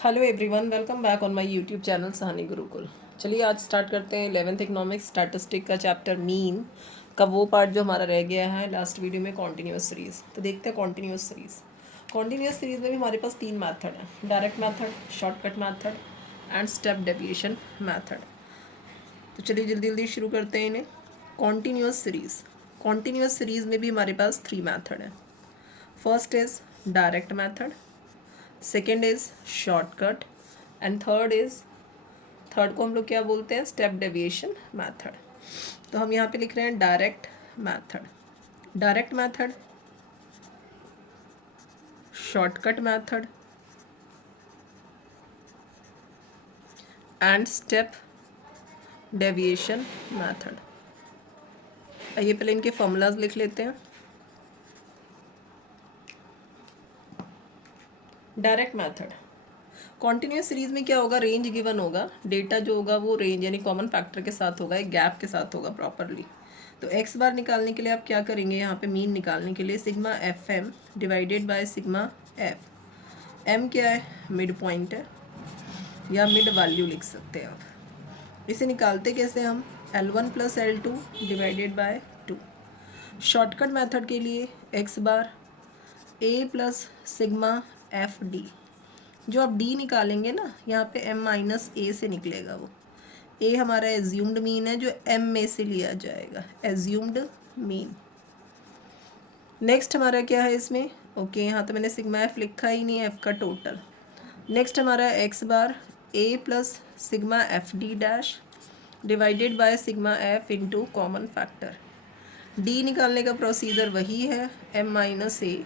Hello everyone, welcome back on my YouTube channel Sahani Gurukul. चलिए आज start करते हैं 11th इकोनॉमिक्स स्टैटिस्टिक का चैप्टर मीन का वो पार्ट जो हमारा रह गया है लास्ट वीडियो में, कॉन्टीन्यूअस सीरीज़। तो देखते हैं कॉन्टीन्यूअस सीरीज़ में भी हमारे पास 3 मेथड हैं: direct method, shortcut method and step deviation method. तो चलिए जल्दी जल्दी शुरू करते हैं इन्हें। कॉन्टीन्यूअस सीरीज़ में भी हमारे पास 3 मेथड हैं। First is direct method, second is shortcut and third को हम लोग क्या बोलते हैं, स्टेप डेविएशन मेथड। तो हम यहाँ पे लिख रहे हैं direct method, shortcut method and step deviation method. आइए पहले इनके फॉर्मूलाज लिख लेते हैं। डायरेक्ट मेथड, कॉन्टीन्यूअस सीरीज में क्या होगा, रेंज गिवन होगा, डेटा जो होगा वो रेंज यानी कॉमन फैक्टर के साथ होगा, एक गैप के साथ होगा प्रॉपरली। तो एक्स बार निकालने के लिए आप क्या करेंगे, यहाँ पे मीन निकालने के लिए sigma F M divided by sigma F. M क्या है, मिड पॉइंट है या मिड वैल्यू लिख सकते हैं आप। इसे निकालते कैसे हम, L1 plus L2 divided by 2। Shortcut method के लिए एक्स बार ए प्लस सिग्मा एफ डी। जो आप डी निकालेंगे ना, यहाँ पे m माइनस ए से निकलेगा वो। ए हमारा एज्यूम्ड मीन है जो m में से लिया जाएगा, एज्यूम्ड मीन। नेक्स्ट हमारा क्या है इसमें, ओके यहाँ तो मैंने सिग्मा एफ लिखा ही नहीं है, एफ का टोटल। नेक्स्ट हमारा x bar A plus sigma f d dash divided by sigma f into common factor. D निकालने का प्रोसीजर वही है, m माइनस ए।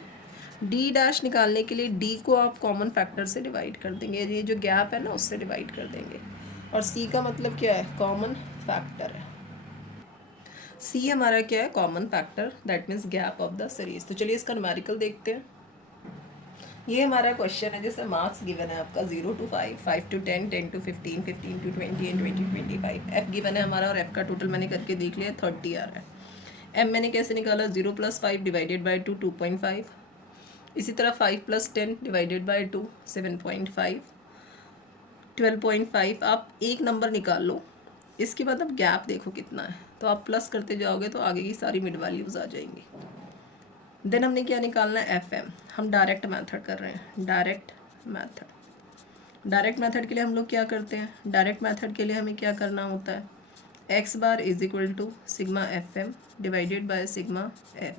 डी डैश निकालने के लिए डी को आप कॉमन फैक्टर से डिवाइड कर देंगे, ये जो गैप है ना उससे डिवाइड कर देंगे। और सी का मतलब क्या है, कॉमन फैक्टर है। सी हमारा क्या है, common factor, that means gap of the series. तो चलिए इसका न्यूमेरिकल देखते हैं। ये हमारा क्वेश्चन है जिसमें मार्क्स गिवन है आपका 0 to 5, 5 to 10, 10 to 15, 15 to 20 and 20 to 25। F given है हमारा और एफ का टोटल मैंने करके देख लिया 30 आ रहा है। एम मैंने कैसे निकाला, 0 + 5 डिवाइडेड बाई 2 2.5। इसी तरह 5 + 10 डिवाइडेड बाई 2 7.5, 12.5। आप एक नंबर निकाल लो, इसके बाद अब गैप देखो कितना है, तो आप प्लस करते जाओगे तो आगे की सारी मिड वैल्यूज़ आ जाएंगी। देन हमने क्या निकालना है, एफ एम। हम डायरेक्ट मेथड कर रहे हैं, डायरेक्ट मेथड के लिए हम लोग क्या करते हैं, डायरेक्ट मेथड के लिए हमें क्या करना होता है, X bar is equal to sigma F M divided by sigma F.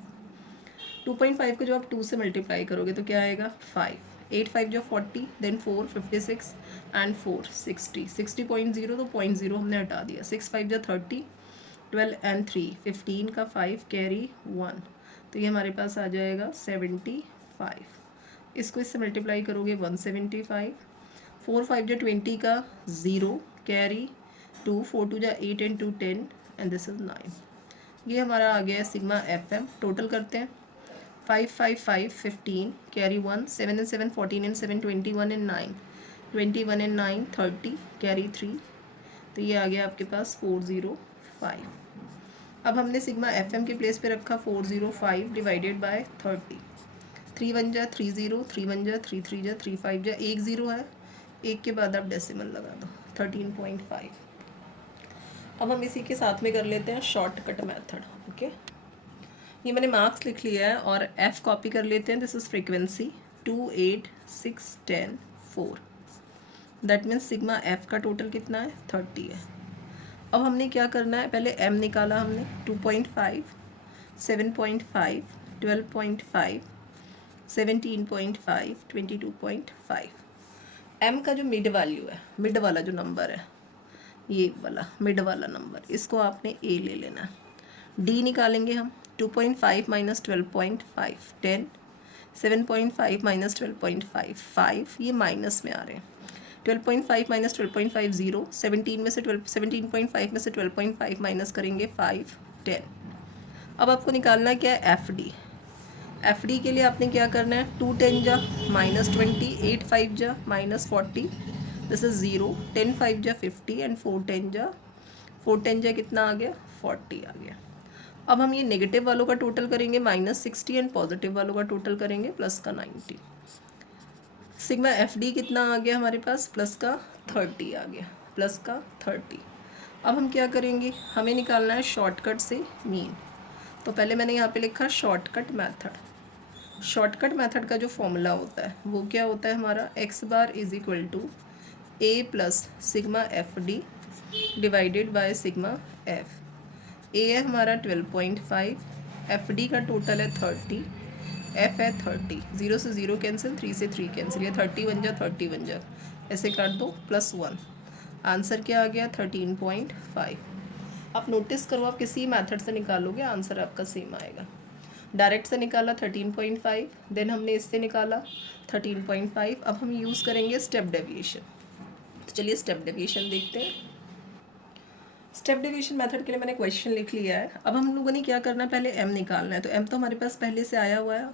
2.5 को जो आप 2 से मल्टीप्लाई करोगे तो क्या आएगा, 5। 8 5 जो 40, देन 4 56 एंड 4 60। 60.0 तो 0.0 हमने हटा दिया। 6 5 जो 30, 12 एंड 3 15 का 5 कैरी 1, तो ये हमारे पास आ जाएगा 75। इसको इससे मल्टीप्लाई करोगे 175। 4 5 जो 20 का 0 कैरी 2, 4 2 जो 8 एंड 2 10 एंड दिस इज 9। ये हमारा आ गया सिग्मा एफ एम। टोटल करते हैं, 5 5 5 15 carry 1, 7 and 7 14 and 7 21 and 9 21 and 9 30 carry 3, तो ये आ गया आपके पास 405। अब हमने सिग्मा एफ एम के प्लेस पे रखा 405 डिवाइडेड बाय 30। 3 1 जा 30, 3 1 जा 3 3 जा 3 5 जा 1 0 है, एक के बाद आप डेसिमल लगा दो 13.5। अब हम इसी के साथ में कर लेते हैं शॉर्टकट मेथड। ओके, ये मैंने मार्क्स लिख लिया है और एफ कॉपी कर लेते हैं। This is frequency 2 8 6 10 4, that means sigma F का टोटल कितना है, 30 है। अब हमने क्या करना है, पहले एम निकाला हमने 2.5, 7.5, 12.5, 17.5, 22.5। एम का जो मिड वैल्यू है, मिड वाला जो नंबर है, ये वाला मिड वाला नंबर, इसको आपने ए ले लेना है। डी निकालेंगे हम 2.5 माइनस 12.5 10, 7.5 माइनस 12.5 5, ये माइनस में आ रहे हैं। 12.5 माइनस 12.5 0, 17 में से 17.5 में से 12.5 माइनस करेंगे 5 10। अब आपको निकालना है क्या है, एफ डी। एफ डी के लिए आपने क्या करना है, 2 10 जा माइनस 20, 8 5 जा माइनस 40, दिस इज 0, 10 5 जा 50 एंड 4 10 जा कितना आ गया, 40 आ गया। अब हम ये नेगेटिव वालों का टोटल करेंगे -60 एंड पॉजिटिव वालों का टोटल करेंगे +90। सिग्मा एफ डी कितना आ गया हमारे पास, प्लस का 30 आ गया, प्लस का 30। अब हम क्या करेंगे, हमें निकालना है शॉर्टकट से मीन। तो पहले मैंने यहाँ पे लिखा शॉर्टकट मेथड। शॉर्टकट मेथड का जो फॉर्मूला होता है वो क्या होता है हमारा, x bar is equal to a plus sigma f d divided by sigma f. A है हमारा 12.5, एफ डी का टोटल है 30, एफ है 30, 0 से 0 कैंसिल, 3 से 3 कैंसिल, ये 30 बन जा, 30 बन जा, ऐसे काट दो, +1। आंसर क्या आ गया, 13.5। आप नोटिस करो, आप किसी मेथड से निकालोगे आंसर आपका सेम आएगा। डायरेक्ट से निकाला 13.5, देन हमने इससे निकाला 13.5। अब हम यूज़ करेंगे स्टेप डेविएशन। तो चलिए स्टेप डेविएशन देखते हैं। स्टेप डेविएशन मेथड के लिए मैंने क्वेश्चन लिख लिया है। अब हम लोगों ने क्या करना है, पहले m निकालना है। तो m तो हमारे पास पहले से आया हुआ है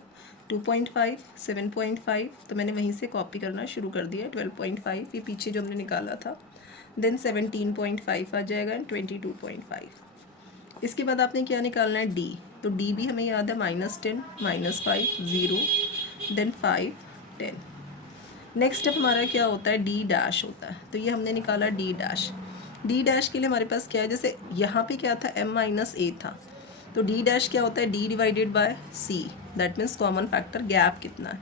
2.5, 7.5, तो मैंने वहीं से कॉपी करना शुरू कर दिया। 12.5 ये पीछे जो हमने निकाला था, देन 17.5 आ जाएगा एंड 22.5। इसके बाद आपने क्या निकालना है, d। तो d भी हमें याद है, -10, -5, 0, देन 5, 10। नेक्स्ट स्टेप हमारा क्या होता है, d डैश होता है। तो ये हमने निकाला d डैश। डी डैश के लिए हमारे पास क्या है, जैसे यहाँ पे क्या था, m-a था, तो डी डैश क्या होता है, d divided by c, that means common factor gap कितना है।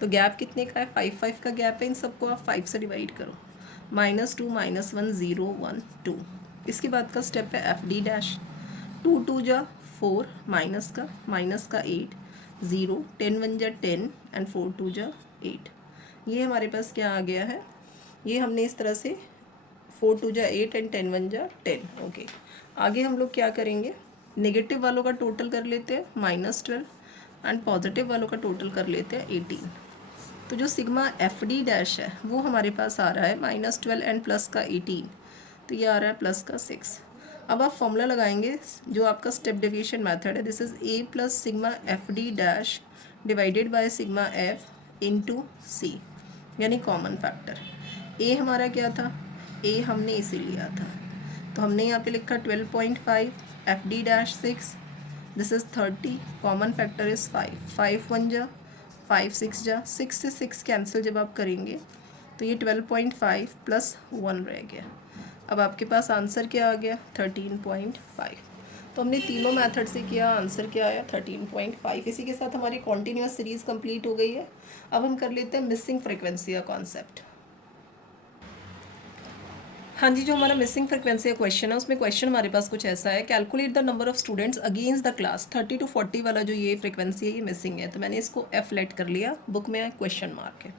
तो गैप कितने का है, 5 का गैप है, इन सबको आप 5 से डिवाइड करो, -2, -1, 0, 1, 2। इसके बाद का स्टेप है एफ डी डैश। 2 2 जा 4, माइनस का 8, 0, 10 1 जा 10 एंड 4 2 जा 8। ये हमारे पास क्या आ गया है, ये हमने इस तरह से 4 2 जा 8 एंड 10 1 जा 10। ओके, आगे हम लोग क्या करेंगे, नेगेटिव वालों का टोटल कर लेते हैं -12 एंड पॉजिटिव वालों का टोटल कर लेते हैं 18। तो जो सिग्मा एफ डी डैश है वो हमारे पास आ रहा है -12 एंड प्लस का 18, तो ये आ रहा है प्लस का 6। अब आप फॉर्मूला लगाएंगे जो आपका स्टेप डेविएशन मेथड है, this is a plus sigma f d dash divided by sigma f into c, यानी कॉमन फैक्टर। ए हमारा क्या था, ए हमने इसे लिया था, तो हमने यहाँ पे लिखा 12.5, F d dash 6, this is 30, common factor is 5, 5 1 जा 5 6 जा, 6 से 6 कैंसिल जब आप करेंगे तो ये 12.5 + 1 रह गया। अब आपके पास आंसर क्या आ गया, 13.5। तो हमने तीनों मेथड से किया, आंसर क्या आया, 13.5। इसी के साथ हमारी कॉन्टीन्यूअस सीरीज़ कंप्लीट हो गई है। अब हम कर लेते हैं मिसिंग फ्रिक्वेंसी का कॉन्सेप्ट। हाँ जी, जो हमारा मिसिंग फ्रिक्वेंसी का क्वेश्चन है उसमें क्वेश्चन हमारे पास कुछ ऐसा है, calculate the number of students against the class. 30 to 40 वाला जो ये फ्रिक्वेंसी है ये मिसिंग है, तो मैंने इसको एफ लेट कर लिया, बुक में क्वेश्चन मार्क है।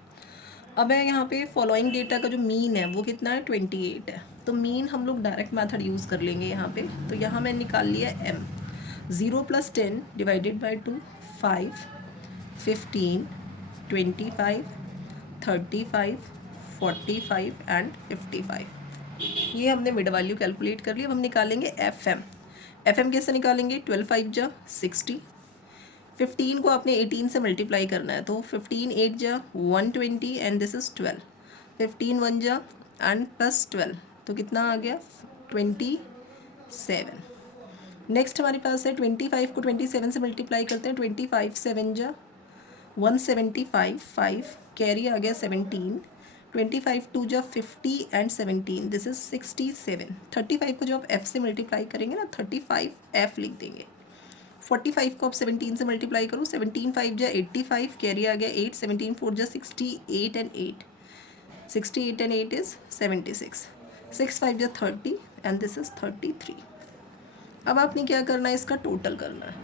अब है यहाँ पे फॉलोइंग डेटा का जो मीन है वो कितना है, 28 है। तो मीन हम लोग डायरेक्ट मेथड यूज़ कर लेंगे यहाँ पे। तो यहाँ मैंने निकाल लिया m, 0 + 10 डिवाइडेड बाई 2, 5, 15, 25, 35, 45 एंड 55। ये हमने मिड वैल्यू कैलकुलेट कर ली। अब हम निकालेंगे एफ एम कैसे निकालेंगे, 12 5 जा 60, 15 को आपने 18 से मल्टीप्लाई करना है, तो 15 8 जा 120 एंड दिस इज 12, 15 1 जा एंड +12, तो कितना आ गया, 27। नेक्स्ट हमारे पास है 25 को 27 से मल्टीप्लाई करते हैं, 25 7 जा 175, 5 कैरी आ गया 17, 25 2 जा 50 एंड 17, दिस इज 67। 35 को जो आप f से मल्टीप्लाई करेंगे ना, 35 f लिख देंगे। 45 को आप 17 से मल्टीप्लाई करो, 17 5 जा 85 कैरी आ गया 8, 17 4 जा 68 एंड 8, 68 एंड 8 इज 76, 6 5 जा 30 एंड दिस इज 33। अब आपने क्या करना है, इसका टोटल करना है।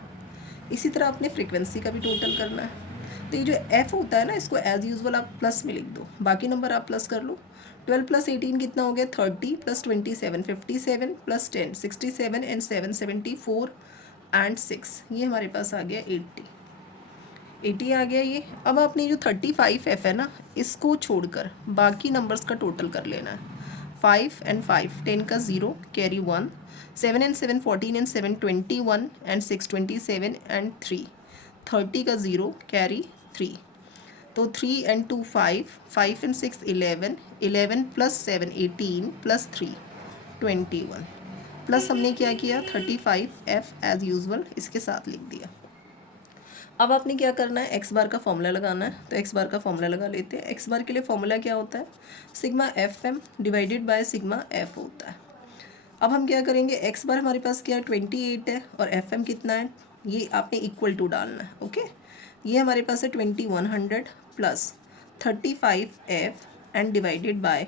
इसी तरह आपने फ्रीक्वेंसी का भी टोटल करना है। तो ये जो f होता है ना, इसको एज यूजुअल आप प्लस में लिख दो, बाकी नंबर आप प्लस कर लो। 12 + 18 कितना हो गया, 30 + 27, 57 + 10, 67 एंड 7, 74 एंड 6, ये हमारे पास आ गया 80 आ गया ये। अब आपने जो 35f है ना, इसको छोड़कर बाकी नंबर्स का टोटल कर लेना है। 5 एंड 5, 10 का 0 carry 1, 7 and 7 14 and 7 21 and 6 27 and 3, 30 का 0 कैरी 3, तो 3 एंड 2 5, 5 एंड 6 11, 11 + 7 18 + 3 21, प्लस हमने क्या किया 35f एज यूजुअल इसके साथ लिख दिया। अब आपने क्या करना है, एक्स बार का फॉर्मूला लगाना है। तो एक्स बार का फॉर्मूला लगा लेते हैं। एक्स बार के लिए फॉर्मूला क्या होता है, sigma F M divided by sigma F होता है। अब हम क्या करेंगे, एक्स बार हमारे पास क्या है 28 है और एफ एम कितना है, ये आपने इक्वल टू डालना है। ओके, ये हमारे पास है 2100 plus 35 F and divided by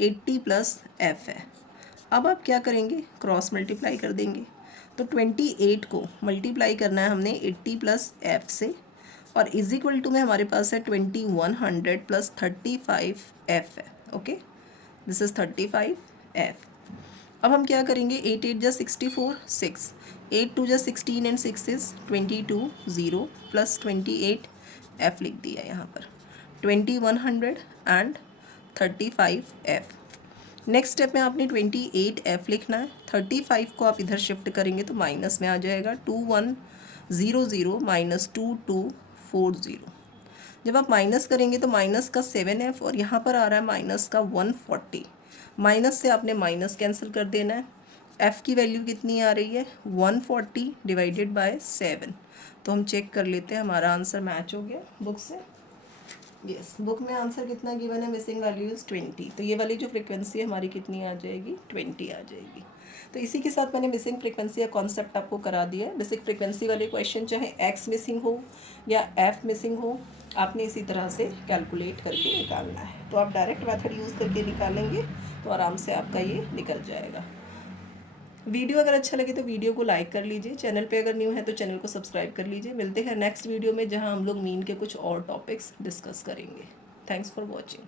80 plus F है। अब आप क्या करेंगे, क्रॉस मल्टीप्लाई कर देंगे। तो 28 को मल्टीप्लाई करना है हमने 80 प्लस एफ से, और इज इक्वल टू में हमारे पास है 2100 प्लस 35 एफ है। Okay, this is 35 F. अब हम क्या करेंगे, 8 8 जा 64 6, 8 2 जा 16 एंड 6 इज 22 0 प्लस 28 एफ लिख दिया यहाँ पर, 2100 एंड 35 एफ। नेक्स्ट स्टेप में आपने 28 एफ लिखना है। 35 को आप इधर शिफ्ट करेंगे तो माइनस में आ जाएगा, 2100 माइनस 2240। जब आप माइनस करेंगे तो माइनस का 7 एफ और यहाँ पर आ रहा है माइनस का 140। माइनस से आपने माइनस कैंसिल कर देना है। एफ़ की वैल्यू कितनी आ रही है, 140 डिवाइडेड बाय 7। तो हम चेक कर लेते हैं, हमारा आंसर मैच हो गया बुक से। यस, बुक में आंसर कितना गिवन है, मिसिंग वैल्यू इज़ 20। तो ये वाली जो फ्रिक्वेंसी है हमारी कितनी आ जाएगी, 20 आ जाएगी। तो इसी के साथ मैंने मिसिंग फ्रिक्वेंसी का कॉन्सेप्ट आपको करा दिया है। बेसिक फ्रिक्वेंसी वाले क्वेश्चन चाहे एक्स मिसिंग हो या एफ मिसिंग हो, आपने इसी तरह से कैलकुलेट करके निकालना है। तो आप डायरेक्ट मेथड यूज़ करके निकालेंगे तो आराम से आपका ये निकल जाएगा। वीडियो अगर अच्छा लगे तो वीडियो को लाइक कर लीजिए। चैनल पे अगर न्यू है तो चैनल को सब्सक्राइब कर लीजिए। मिलते हैं नेक्स्ट वीडियो में, जहां हम लोग मीन के कुछ और टॉपिक्स डिस्कस करेंगे। Thanks for watching.